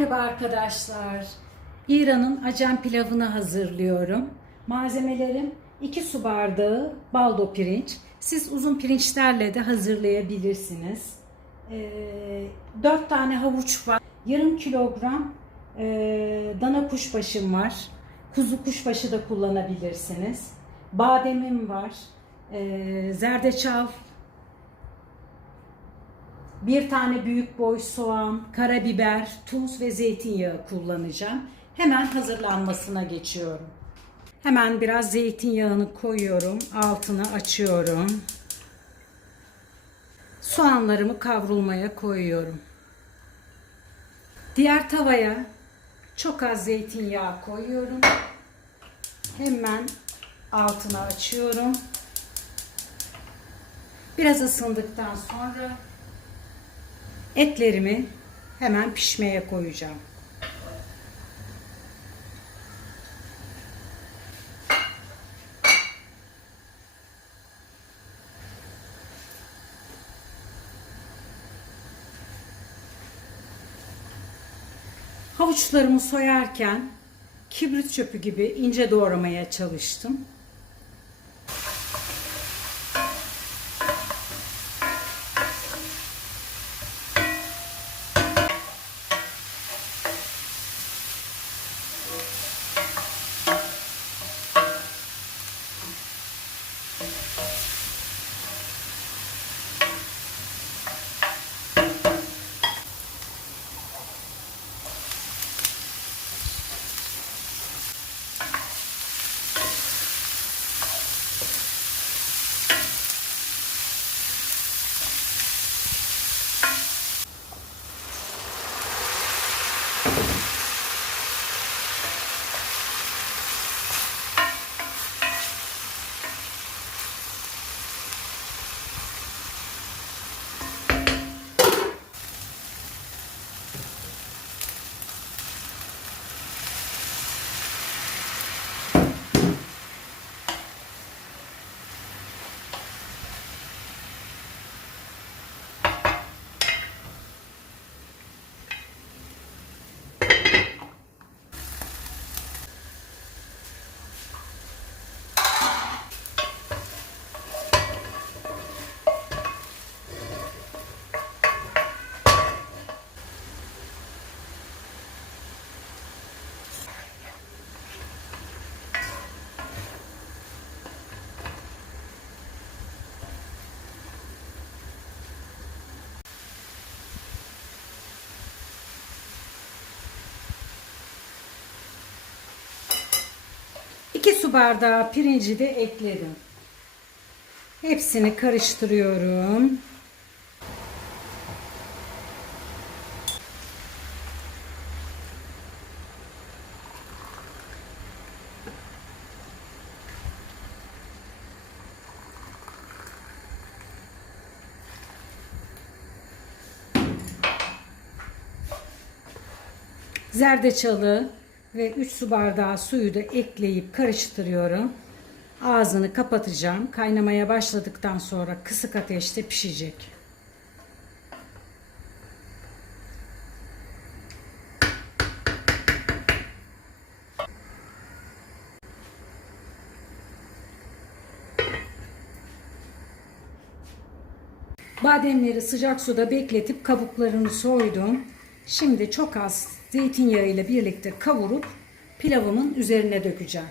Merhaba arkadaşlar. İran'ın acem pilavını hazırlıyorum. Malzemelerim 2 su bardağı baldo pirinç. Siz uzun pirinçlerle de hazırlayabilirsiniz. 4 tane havuç var. Yarım kilogram e, dana kuşbaşım var. Kuzu kuşbaşı da kullanabilirsiniz. Bademim var. E, zerdeçal bir tane büyük boy soğan, karabiber, tuz ve zeytinyağı kullanacağım. Hemen hazırlanmasına geçiyorum. Hemen biraz zeytinyağını koyuyorum. Altını açıyorum. Soğanlarımı kavrulmaya koyuyorum. Diğer tavaya çok az zeytinyağı koyuyorum. Hemen altını açıyorum. Biraz ısındıktan sonra etlerimi hemen pişmeye koyacağım. Havuçlarımı soyarken kibrit çöpü gibi ince doğramaya çalıştım. İki su bardağı pirinci de ekledim. Hepsini karıştırıyorum. Zerdeçalı ve 3 su bardağı suyu da ekleyip karıştırıyorum. Ağzını kapatacağım. Kaynamaya başladıktan sonra kısık ateşte pişecek. Bademleri sıcak suda bekletip kabuklarını soydum. Şimdi çok az zeytinyağı ile birlikte kavurup pilavımın üzerine dökeceğim.